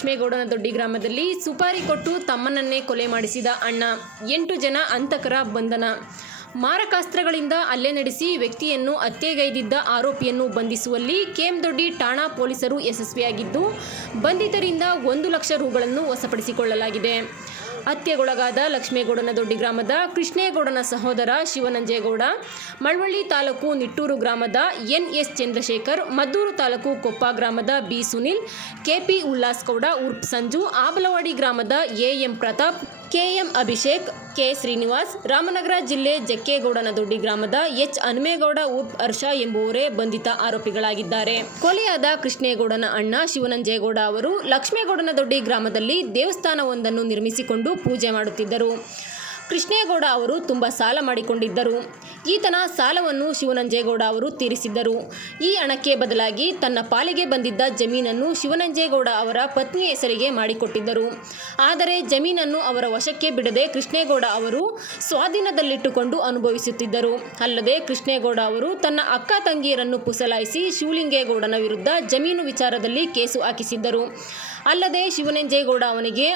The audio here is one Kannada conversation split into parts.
ಲಕ್ಷ್ಮೇಗೌಡನ ದೊಡ್ಡಿ ಗ್ರಾಮದಲ್ಲಿ ಸುಪಾರಿ ಕೊಟ್ಟು ತಮ್ಮನನ್ನೇ ಕೊಲೆ ಮಾಡಿಸಿದ ಅಣ್ಣ, 8 ಜನ ಹಂತಕರ ಬಂಧನ. ಮಾರಕಾಸ್ತ್ರಗಳಿಂದ ಹಲ್ಲೆ ನಡೆಸಿ ವ್ಯಕ್ತಿಯನ್ನು ಹತ್ಯೆಗೈದಿದ್ದ ಆರೋಪಿಯನ್ನು ಬಂಧಿಸುವಲ್ಲಿ ಕೆಎಂದೊಡ್ಡಿ ಠಾಣಾ ಪೊಲೀಸರು ಯಶಸ್ವಿಯಾಗಿದ್ದು, ಬಂಧಿತರಿಂದ 1 ಲಕ್ಷ ರುಗಳನ್ನು ವಶಪಡಿಸಿಕೊಳ್ಳಲಾಗಿದೆ. ಹತ್ಯೆಗೊಳಗಾದ ಲಕ್ಷ್ಮೇಗೌಡನ ದೊಡ್ಡಿ ಗ್ರಾಮದ ಕೃಷ್ಣೇಗೌಡನ ಸಹೋದರ ಶಿವನಂಜೇಗೌಡ, ಮಳವಳ್ಳಿ ತಾಲೂಕು ನಿಟ್ಟೂರು ಗ್ರಾಮದ ಎನ್.ಎಸ್. ಚಂದ್ರಶೇಖರ್, ಮದ್ದೂರು ತಾಲೂಕು ಕೊಪ್ಪ ಗ್ರಾಮದ ಬಿ. ಸುನಿಲ್, ಕೆ.ಪಿ. ಉಲ್ಲಾಸ್ ಗೌಡ ಉರ್ಫ್ ಸಂಜು, ಆಬಲವಾಡಿ ಗ್ರಾಮದ AM. Pratap, KM. Abhishek, K. Srinivas, Ramanagara ಜಿಲ್ಲೆ ಜಕ್ಕೇಗೌಡನ ದೊಡ್ಡಿ ಗ್ರಾಮದ ಎಚ್. ಹನುಮೇಗೌಡ ಉರ್ಫ್ ಹರ್ಷ ಎಂಬುವರೇ ಬಂಧಿತ ಆರೋಪಿಗಳಾಗಿದ್ದಾರೆ. ಕೊಲೆಯಾದ ಕೃಷ್ಣೇಗೌಡನ ಅಣ್ಣ ಶಿವನಂಜೇಗೌಡ ಅವರು ಲಕ್ಷ್ಮೇಗೌಡನ ದೊಡ್ಡಿ ಗ್ರಾಮದಲ್ಲಿ ದೇವಸ್ಥಾನವೊಂದನ್ನು ನಿರ್ಮಿಸಿಕೊಂಡು ಪೂಜೆ ಮಾಡುತ್ತಿದ್ದರು. ಕೃಷ್ಣೇಗೌಡ ಅವರು ತುಂಬ ಸಾಲ ಮಾಡಿಕೊಂಡಿದ್ದರು. ಈತನ ಸಾಲವನ್ನು ಶಿವನಂಜೇಗೌಡ ಅವರು ತೀರಿಸಿದ್ದರು. ಈ ಹಣಕ್ಕೆ ಬದಲಾಗಿ ತನ್ನ ಪಾಲಿಗೆ ಬಂದಿದ್ದ ಜಮೀನನ್ನು ಶಿವನಂಜೇಗೌಡ ಅವರ ಪತ್ನಿಯ ಹೆಸರಿಗೆ ಮಾಡಿಕೊಟ್ಟಿದ್ದರು. ಆದರೆ ಜಮೀನನ್ನು ಅವರ ವಶಕ್ಕೆ ಬಿಡದೆ ಕೃಷ್ಣೇಗೌಡ ಅವರು ಸ್ವಾಧೀನದಲ್ಲಿಟ್ಟುಕೊಂಡು ಅನುಭವಿಸುತ್ತಿದ್ದರು. ಅಲ್ಲದೆ ಕೃಷ್ಣೇಗೌಡ ಅವರು ತನ್ನ ಅಕ್ಕ ತಂಗಿಯರನ್ನು ಪುಸಲಾಯಿಸಿ ಶಿವಲಿಂಗೇಗೌಡನ ವಿರುದ್ಧ ಜಮೀನು ವಿಚಾರದಲ್ಲಿ ಕೇಸು ಹಾಕಿಸಿದ್ದರು. ಅಲ್ಲದೆ ಶಿವನಂಜೇಗೌಡ ಅವನಿಗೆ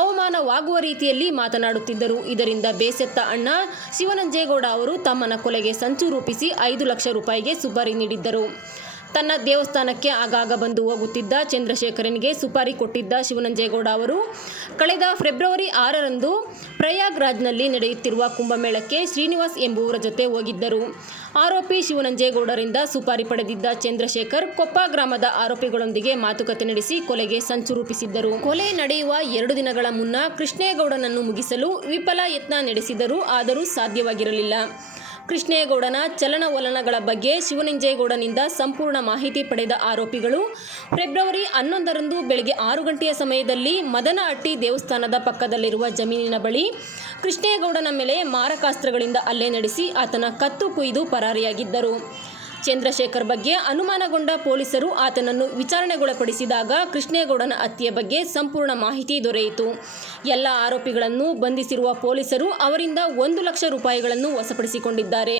ಅವಮಾನವಾಗುವ ರೀತಿಯಲ್ಲಿ ಮಾತನಾಡುತ್ತಿದ್ದರು. ಇದರಿಂದ ಬೇಸತ್ತ ಅಣ್ಣ ಶಿವನಂಜೇಗೌಡ ಅವರು ತಮ್ಮನ ಕೊಲೆಗೆ ಸಂಚು ರೂಪಿಸಿ 5 ಲಕ್ಷ ರೂಪಾಯಿಗೆ ಸುಪಾರಿ ನೀಡಿದ್ದರು. ತನ್ನ ದೇವಸ್ಥಾನಕ್ಕೆ ಆಗಾಗ ಬಂದು ಹೋಗುತ್ತಿದ್ದ ಚಂದ್ರಶೇಖರನಿಗೆ ಸುಪಾರಿ ಕೊಟ್ಟಿದ್ದ ಶಿವನಂಜೇಗೌಡ ಅವರು ಕಳೆದ ಫೆಬ್ರವರಿ 6ರಂದು ಪ್ರಯಾಗ್ರಾಜ್ನಲ್ಲಿ ನಡೆಯುತ್ತಿರುವ ಕುಂಭಮೇಳಕ್ಕೆ ಶ್ರೀನಿವಾಸ್ ಎಂಬುವರ ಜೊತೆ ಹೋಗಿದ್ದರು. ಆರೋಪಿ ಶಿವನಂಜೇಗೌಡರಿಂದ ಸುಪಾರಿ ಪಡೆದಿದ್ದ ಚಂದ್ರಶೇಖರ್ ಕೊಪ್ಪ ಗ್ರಾಮದ ಆರೋಪಿಗಳೊಂದಿಗೆ ಮಾತುಕತೆ ನಡೆಸಿ ಕೊಲೆಗೆ ಸಂಚು ರೂಪಿಸಿದ್ದರು. ಕೊಲೆ ನಡೆಯುವ 2 ದಿನಗಳ ಮುನ್ನ ಕೃಷ್ಣೇಗೌಡನನ್ನು ಮುಗಿಸಲು ವಿಫಲ ಯತ್ನ ನಡೆಸಿದರು. ಆದರೂ ಸಾಧ್ಯವಾಗಿರಲಿಲ್ಲ. ಕೃಷ್ಣೇಗೌಡನ ಚಲನವಲನಗಳ ಬಗ್ಗೆ ಶಿವನಂಜೇಗೌಡನಿಂದ ಸಂಪೂರ್ಣ ಮಾಹಿತಿ ಪಡೆದ ಆರೋಪಿಗಳು ಫೆಬ್ರವರಿ 11ರಂದು ಬೆಳಗ್ಗೆ 6 ಗಂಟೆಯ ಸಮಯದಲ್ಲಿ ಮದನಹಟ್ಟಿ ದೇವಸ್ಥಾನದ ಪಕ್ಕದಲ್ಲಿರುವ ಜಮೀನಿನ ಬಳಿ ಕೃಷ್ಣೇಗೌಡನ ಮೇಲೆ ಮಾರಕಾಸ್ತ್ರಗಳಿಂದ ಹಲ್ಲೆ ನಡೆಸಿ ಆತನ ಕತ್ತು ಕೊಯ್ದು ಪರಾರಿಯಾಗಿದ್ದರು. ಚಂದ್ರಶೇಖರ್ ಬಗ್ಗೆ ಅನುಮಾನಗೊಂಡ ಪೊಲೀಸರು ಆತನನ್ನು ವಿಚಾರಣೆಗೊಳಪಡಿಸಿದಾಗ ಕೃಷ್ಣೇಗೌಡನ ಹತ್ಯೆ ಬಗ್ಗೆ ಸಂಪೂರ್ಣ ಮಾಹಿತಿ ದೊರೆಯಿತು. ಎಲ್ಲ ಆರೋಪಿಗಳನ್ನು ಬಂಧಿಸಿರುವ ಪೊಲೀಸರು ಅವರಿಂದ 1 ಲಕ್ಷ ರೂಪಾಯಿಗಳನ್ನು ವಶಪಡಿಸಿಕೊಂಡಿದ್ದಾರೆ.